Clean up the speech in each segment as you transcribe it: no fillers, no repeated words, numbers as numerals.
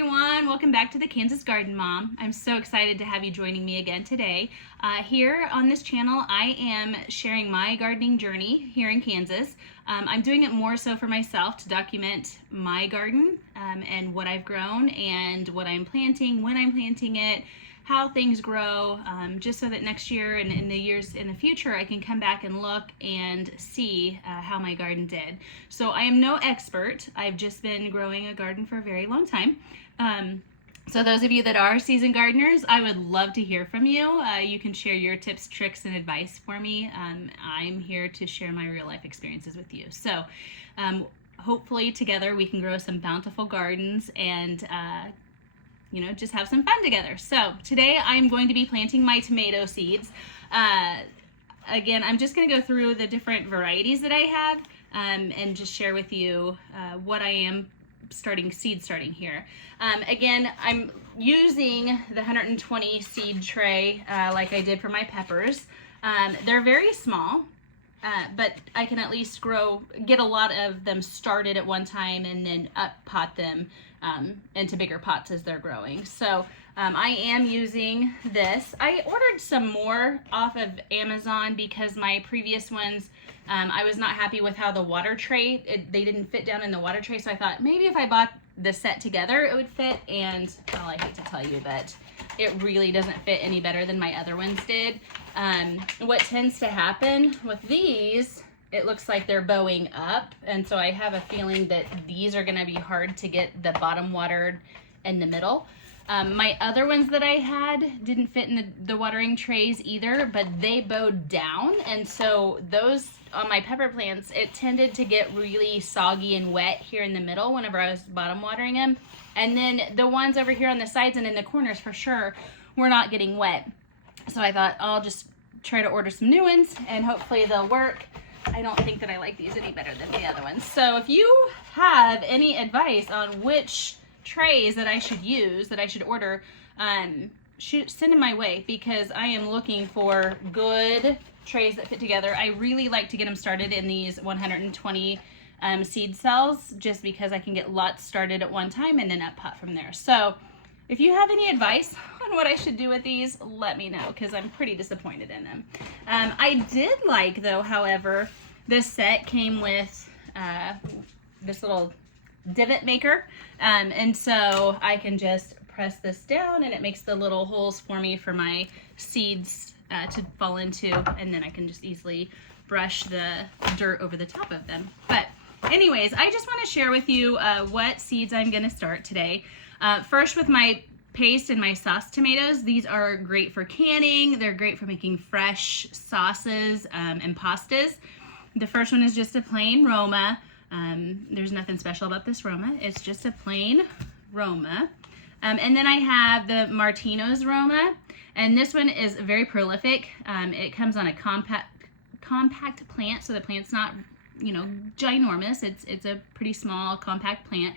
everyone, welcome back to the Kansas Garden Mom. I'm so excited to have you joining me again today. Here on this channel I am sharing my gardening journey here in Kansas. I'm doing it more so for myself to document my garden and what I've grown and what I'm planting, when I'm planting it, how things grow, just so that next year and in the years in the future I can come back and look and see how my garden did. So I am no expert. I've just been growing a garden for a very long time. So those of you that are seasoned gardeners, I would love to hear from you. You can share your tips, tricks, and advice for me. I'm here to share my real life experiences with you. So hopefully together we can grow some bountiful gardens and just have some fun together. So today I'm going to be planting my tomato seeds. Again, I'm just going to go through the different varieties that I have and just share with you what I am starting here. Again, I'm using the 120 seed tray like I did for my peppers. They're very small, but I can at least get a lot of them started at one time and then up pot them into bigger pots as they're growing. So I am using this. I ordered some more off of Amazon because my previous ones, I was not happy with how the water tray, they didn't fit down in the water tray. So I thought maybe if I bought the set together it would fit, and well, I hate to tell you, but it really doesn't fit any better than my other ones did. What tends to happen with these, it looks like they're bowing up, and so I have a feeling that these are going to be hard to get the bottom watered in the middle. My other ones that I had didn't fit in the watering trays either, but they bowed down, and so those on my pepper plants, it tended to get really soggy and wet here in the middle whenever I was bottom watering them, and then the ones over here on the sides and in the corners for sure were not getting wet. So I thought I'll just try to order some new ones and hopefully they'll work. I don't think that I like these any better than the other ones. So if you have any advice on which trays that I should use, that I should order, send them my way, because I am looking for good trays that fit together. I really like to get them started in these 120 seed cells, just because I can get lots started at one time and then up pot from there. So if you have any advice on what I should do with these, let me know, because I'm pretty disappointed in them. I did like, though, however, this set came with this little divot maker, and so I can just press this down and it makes the little holes for me for my seeds to fall into, and then I can just easily brush the dirt over the top of them. But anyways, I just want to share with you what seeds I'm going to start today. First, with my paste and my sauce tomatoes. These are great for canning. They're great for making fresh sauces and pastas. The first one is just a plain Roma. There's nothing special about this Roma. It's just a plain Roma. And then I have the Martino's Roma, and this one is very prolific. It comes on a compact plant, so the plant's not, ginormous. It's a pretty small, compact plant,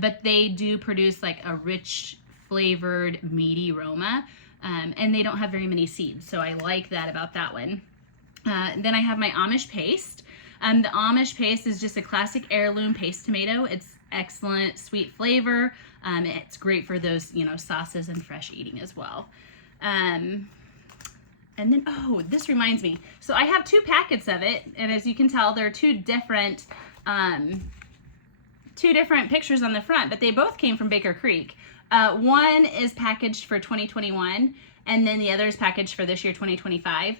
but they do produce like a rich, flavored, meaty Roma, and they don't have very many seeds, so I like that about that one. Then I have my Amish paste. The Amish paste is just a classic heirloom paste tomato. It's excellent, sweet flavor. It's great for those, sauces and fresh eating as well. And then, oh, this reminds me. So I have 2 packets of it, and as you can tell, there are two different pictures on the front, but they both came from Baker Creek. One is packaged for 2021, and then the other is packaged for this year, 2025.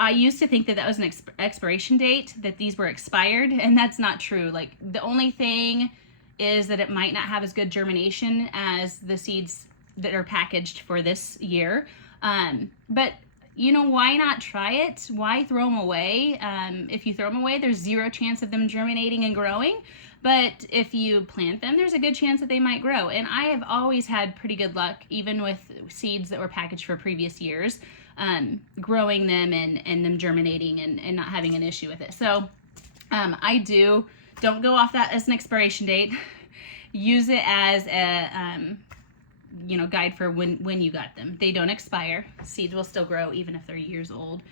I used to think that was an expiration date, that these were expired, and that's not true. Like, the only thing is that it might not have as good germination as the seeds that are packaged for this year. But why not try it? Why throw them away? If you throw them away, there's 0 chance of them germinating and growing. But if you plant them, there's a good chance that they might grow. And I have always had pretty good luck, even with seeds that were packaged for previous years, growing them and them germinating and not having an issue with it. So don't go off that as an expiration date. Use it as a guide for when you got them. They don't expire. Seeds will still grow even if they're years old.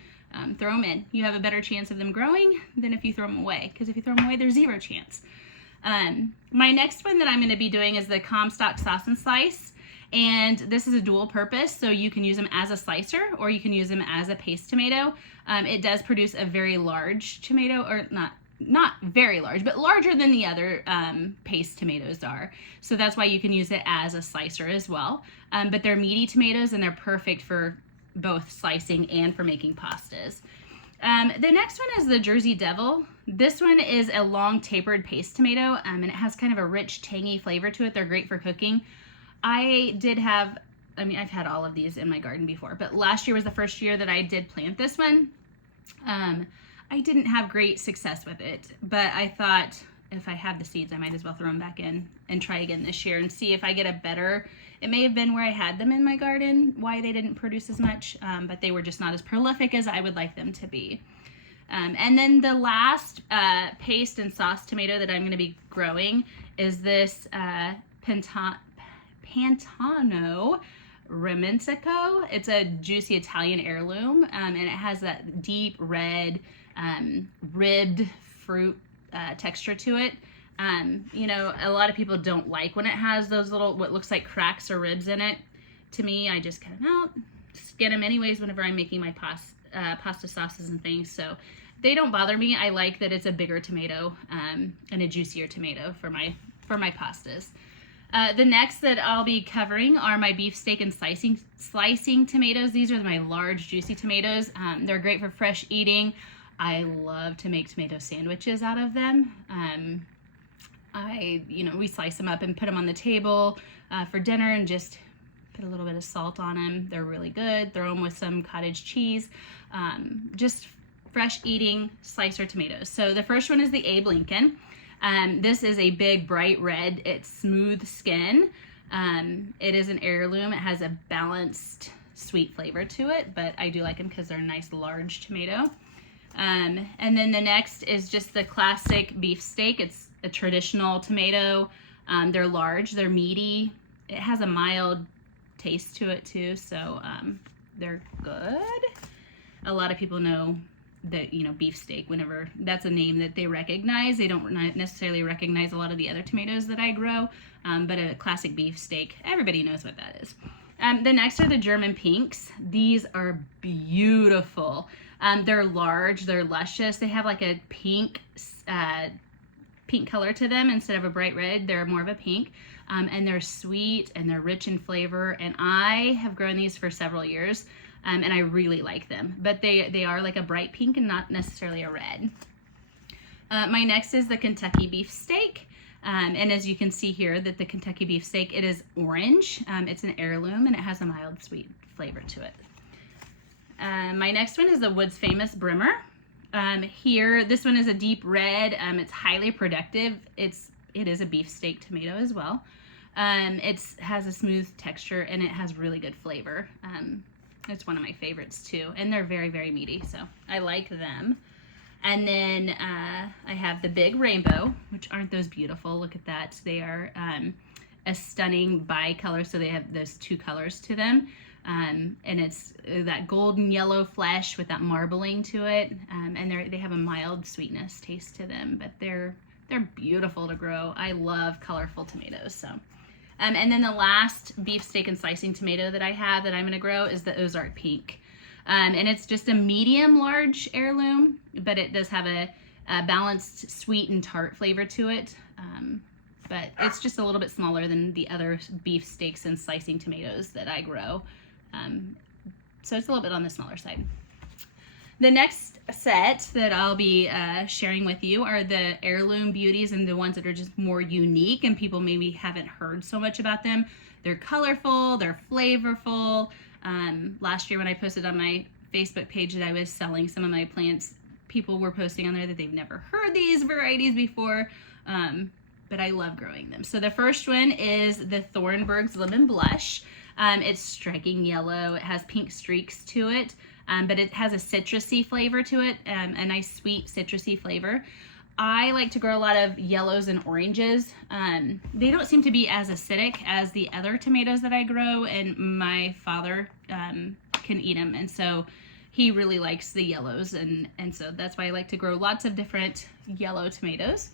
Throw them in. You have a better chance of them growing than if you throw them away, because if you throw them away, there's 0 chance. My next one that I'm going to be doing is the Comstock Sauce and Slice. And this is a dual purpose, so you can use them as a slicer or you can use them as a paste tomato. It does produce a very large tomato, or not very large, but larger than the other paste tomatoes are. So that's why you can use it as a slicer as well. But they're meaty tomatoes and they're perfect for both slicing and for making pastas. The next one is the Jersey Devil. This one is a long tapered paste tomato, and it has kind of a rich, tangy flavor to it. They're great for cooking. I've had all of these in my garden before, but last year was the first year that I did plant this one. I didn't have great success with it, but I thought if I have the seeds, I might as well throw them back in and try again this year and see if I get a better. It may have been where I had them in my garden, why they didn't produce as much, but they were just not as prolific as I would like them to be. And then the last paste and sauce tomato that I'm going to be growing is this Pantano Romantico. It's a juicy Italian heirloom, and it has that deep red ribbed fruit texture to it. You know, a lot of people don't like when it has those little, what looks like cracks or ribs in it. To me, I just kind of skin them anyways whenever I'm making my pasta sauces and things, so they don't bother me. I like that it's a bigger tomato and a juicier tomato for my pastas. The next that I'll be covering are my beefsteak and slicing tomatoes. These are my large, juicy tomatoes. They're great for fresh eating. I love to make tomato sandwiches out of them. We slice them up and put them on the table for dinner and just put a little bit of salt on them. They're really good. Throw them with some cottage cheese. Just fresh eating slicer tomatoes. So the first one is the Abe Lincoln. This is a big, bright red. It's smooth skin. It is an heirloom. It has a balanced, sweet flavor to it, but I do like them because they're a nice, large tomato. And then the next is just the classic beefsteak. It's a traditional tomato. They're large. They're meaty. It has a mild taste to it too, so they're good. A lot of people know that, beefsteak, whenever that's a name that they recognize. They don't necessarily recognize a lot of the other tomatoes that I grow, but a classic beefsteak, everybody knows what that is. The next are the German pinks. These are beautiful. They're large, they're luscious. They have like a pink color to them instead of a bright red. They're more of a pink. And they're sweet and they're rich in flavor. And I have grown these for several years. And I really like them, but they are like a bright pink and not necessarily a red. My next is the Kentucky beefsteak. And as you can see here, that the Kentucky beefsteak, it is orange. It's an heirloom and it has a mild sweet flavor to it. My next one is the Woods Famous Brimmer. This one is a deep red. It's highly productive. It is a beefsteak tomato as well. It has a smooth texture and it has really good flavor. It's one of my favorites too, and they're very, very meaty, so I like them. And then I have the Big Rainbow, which aren't those beautiful? Look at that. They are a stunning bi-color, so they have those two colors to them. And it's that golden yellow flesh with that marbling to it, and they have a mild sweetness taste to them, but they're beautiful to grow. I love colorful tomatoes, so. And then the last beefsteak and slicing tomato that I have that I'm going to grow is the Ozark Pink. And it's just a medium large heirloom, but it does have a balanced sweet and tart flavor to it. But it's just a little bit smaller than the other beefsteaks and slicing tomatoes that I grow. So it's a little bit on the smaller side. The next set that I'll be sharing with you are the heirloom beauties and the ones that are just more unique and people maybe haven't heard so much about them. They're colorful, they're flavorful. Last year when I posted on my Facebook page that I was selling some of my plants, people were posting on there that they've never heard these varieties before, but I love growing them. So the first one is the Thornburg's Lemon Blush. It's striking yellow, it has pink streaks to it. But it has a citrusy flavor to it, a nice sweet citrusy flavor. I like to grow a lot of yellows and oranges. They don't seem to be as acidic as the other tomatoes that I grow, and my father can eat them, and so he really likes the yellows, and so that's why I like to grow lots of different yellow tomatoes.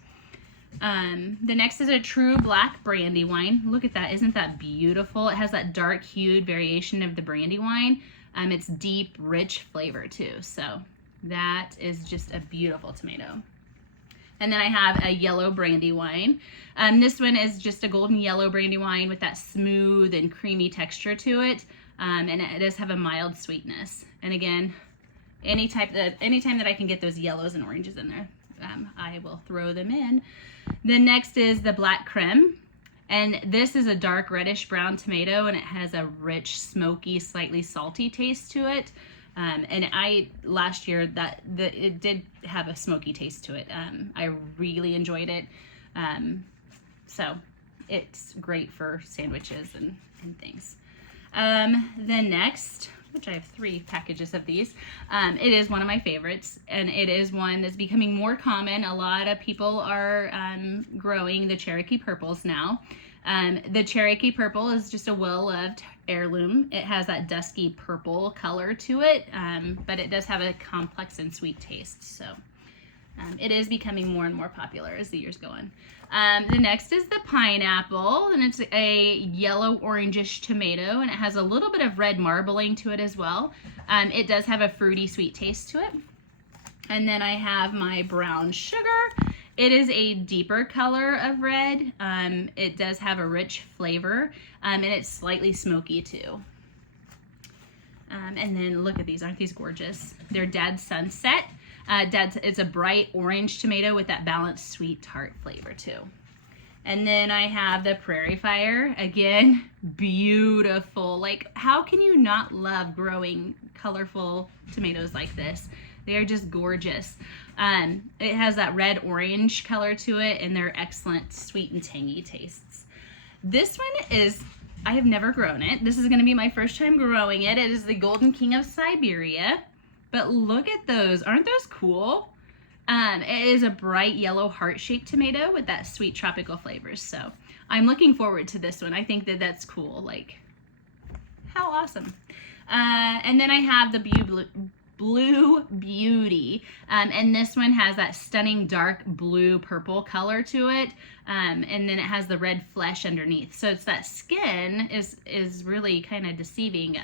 The next is a true black brandy wine. Look at that. Isn't that beautiful? It has that dark hued variation of the brandy wine. It's deep, rich flavor too. So that is just a beautiful tomato. And then I have a yellow brandy wine. This one is just a golden yellow brandy wine with that smooth and creamy texture to it. And it does have a mild sweetness. And again, anytime that I can get those yellows and oranges in there, I will throw them in. The next is the black creme. And this is a dark reddish brown tomato, and it has a rich, smoky, slightly salty taste to it. And last year it did have a smoky taste to it. I really enjoyed it. So it's great for sandwiches and things. Then next, which I have 3 packages of these, it is one of my favorites, and it is one that's becoming more common. A lot of people are growing the Cherokee Purples now. The Cherokee Purple is just a well-loved heirloom. It has that dusky purple color to it, but it does have a complex and sweet taste. So it is becoming more and more popular as the years go on. The next is the pineapple, and it's a yellow orangish tomato, and it has a little bit of red marbling to it as well. It does have a fruity sweet taste to it. And then I have my brown sugar. It is a deeper color of red. It does have a rich flavor, and it's slightly smoky too. And then look at these, aren't these gorgeous? They're Dead Sunset. It's a bright orange tomato with that balanced sweet tart flavor too. And then I have the Prairie Fire. Again, beautiful. Like, how can you not love growing colorful tomatoes like this? They are just gorgeous. It has that red orange color to it, and they're excellent sweet and tangy tastes. This one is, I have never grown it. This is going to be my first time growing it. It is the Golden King of Siberia. But look at those. Aren't those cool? It is a bright yellow heart-shaped tomato with that sweet tropical flavors. So I'm looking forward to this one. I think that that's cool. Like, how awesome. And then I have the Blue Beauty, and this one has that stunning dark blue purple color to it, and then it has the red flesh underneath. So it's that skin is really kind of deceiving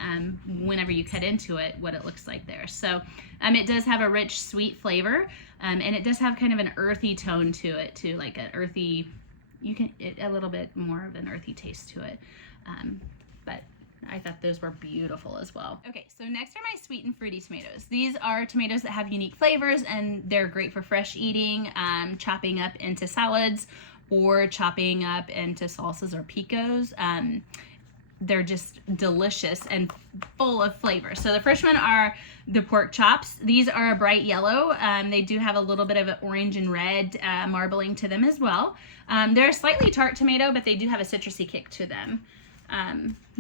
whenever you cut into it, what it looks like there. So it does have a rich sweet flavor, and it does have kind of an earthy tone to it too, like an earthy, a little bit more of an earthy taste to it, but I thought those were beautiful as well. Okay, so next are my sweet and fruity tomatoes. These are tomatoes that have unique flavors, and they're great for fresh eating, chopping up into salads, or chopping up into salsas or picos. They're just delicious and full of flavor. So the first one are the pork chops. These are a bright yellow. They do have a little bit of an orange and red marbling to them as well. They're a slightly tart tomato, but they do have a citrusy kick to them.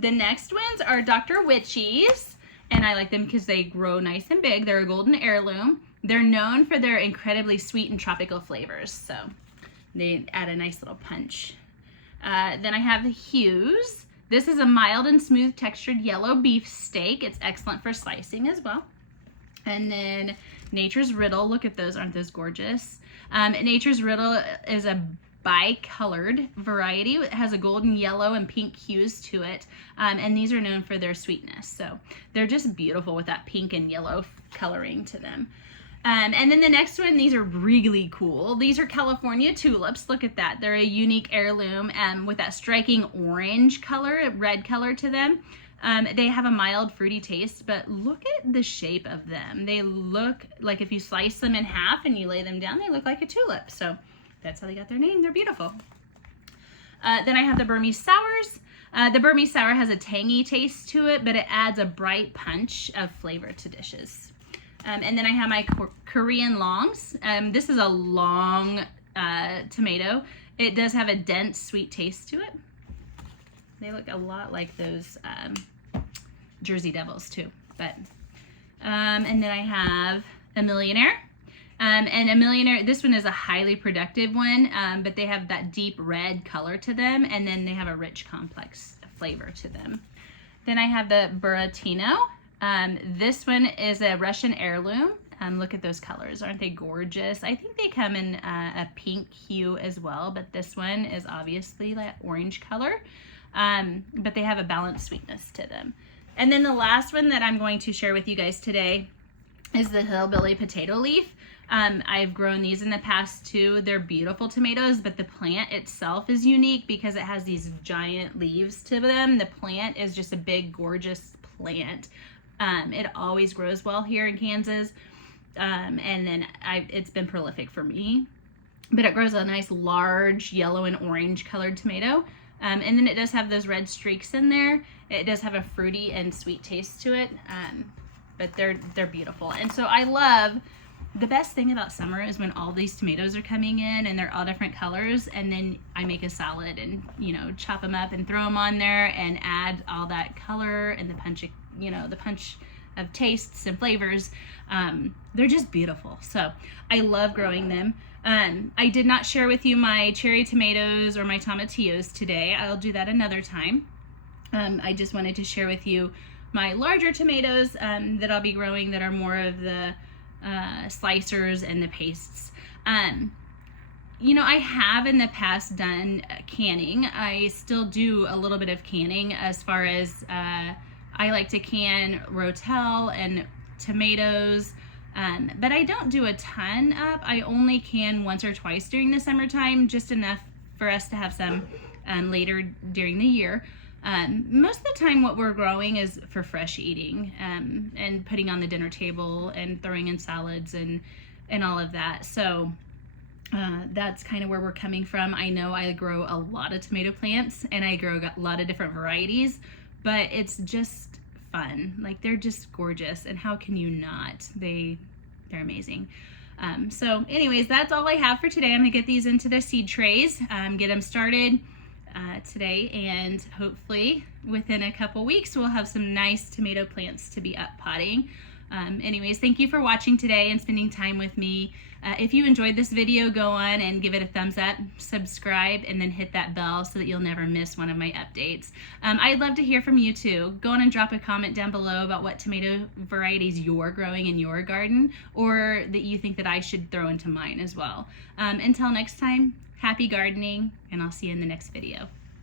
The next ones are Dr. Witchies, and I like them because they grow nice and big. They're a golden heirloom. They're known for their incredibly sweet and tropical flavors, so they add a nice little punch. Then I have the Hughes. This is a mild and smooth textured yellow beefsteak. It's excellent for slicing as well. And then Nature's Riddle. Look at those, aren't those gorgeous? Nature's Riddle is a bicolored variety. It has a golden yellow and pink hues to it, and these are known for their sweetness. So they're just beautiful with that pink and yellow coloring to them. And then the next one, these are really cool. These are California tulips. Look at that. They're a unique heirloom with that striking orange color, red color to them. They have a mild fruity taste, but look at the shape of them. They look like, if you slice them in half and you lay them down, they look like a tulip. So that's how they got their name. They're beautiful. Then I have the Burmese sours. The Burmese sour has a tangy taste to it, but it adds a bright punch of flavor to dishes. And then I have my Korean longs. This is a long tomato. It does have a dense, sweet taste to it. They look a lot like those Jersey Devils too. But and then I have a Millionaire. And a Millionaire, this one is a highly productive one, but they have that deep red color to them, and then they have a rich, complex flavor to them. Then I have the Buratino. This one is a Russian heirloom. Look at those colors. Aren't they gorgeous? I think they come in a pink hue as well, but this one is obviously that orange color. But they have a balanced sweetness to them. And then the last one that I'm going to share with you guys today is the hillbilly potato leaf. I've grown these in the past too. They're beautiful tomatoes, but the plant itself is unique because it has these giant leaves to them. The plant is just a big, gorgeous plant. It always grows well here in Kansas. And then it's been prolific for me. But it grows a nice, large yellow and orange colored tomato. And then it does have those red streaks in there. It does have a fruity and sweet taste to it. But they're beautiful. And so I love, the best thing about summer is when all these tomatoes are coming in and they're all different colors, and then I make a salad and, you know, chop them up and throw them on there and add all that color and the punch, you know, the punch of tastes and flavors. They're just beautiful. So I love growing them. I did not share with you my cherry tomatoes or my tomatillos today. I'll do that another time. I just wanted to share with you my larger tomatoes that I'll be growing that are more of the slicers and the pastes. You know, I have in the past done canning. I still do a little bit of canning as far as I like to can rotel and tomatoes, but I don't do a ton up. I only can once or twice during the summertime, just enough for us to have some later during the year. Most of the time what we're growing is for fresh eating and putting on the dinner table and throwing in salads and all of that. So that's kind of where we're coming from. I know I grow a lot of tomato plants and I grow a lot of different varieties, but it's just fun. Like, they're just gorgeous, and how can you not? They're amazing. So anyways, that's all I have for today. I'm gonna get these into the seed trays, get them started today, and hopefully within a couple weeks we'll have some nice tomato plants to be up potting. Anyways, thank you for watching today and spending time with me. If you enjoyed this video, go on and give it a thumbs up, subscribe, and then hit that bell so that you'll never miss one of my updates. I'd love to hear from you too. Go on and drop a comment down below about what tomato varieties you're growing in your garden, or that you think that I should throw into mine as well. Until next time, happy gardening, and I'll see you in the next video.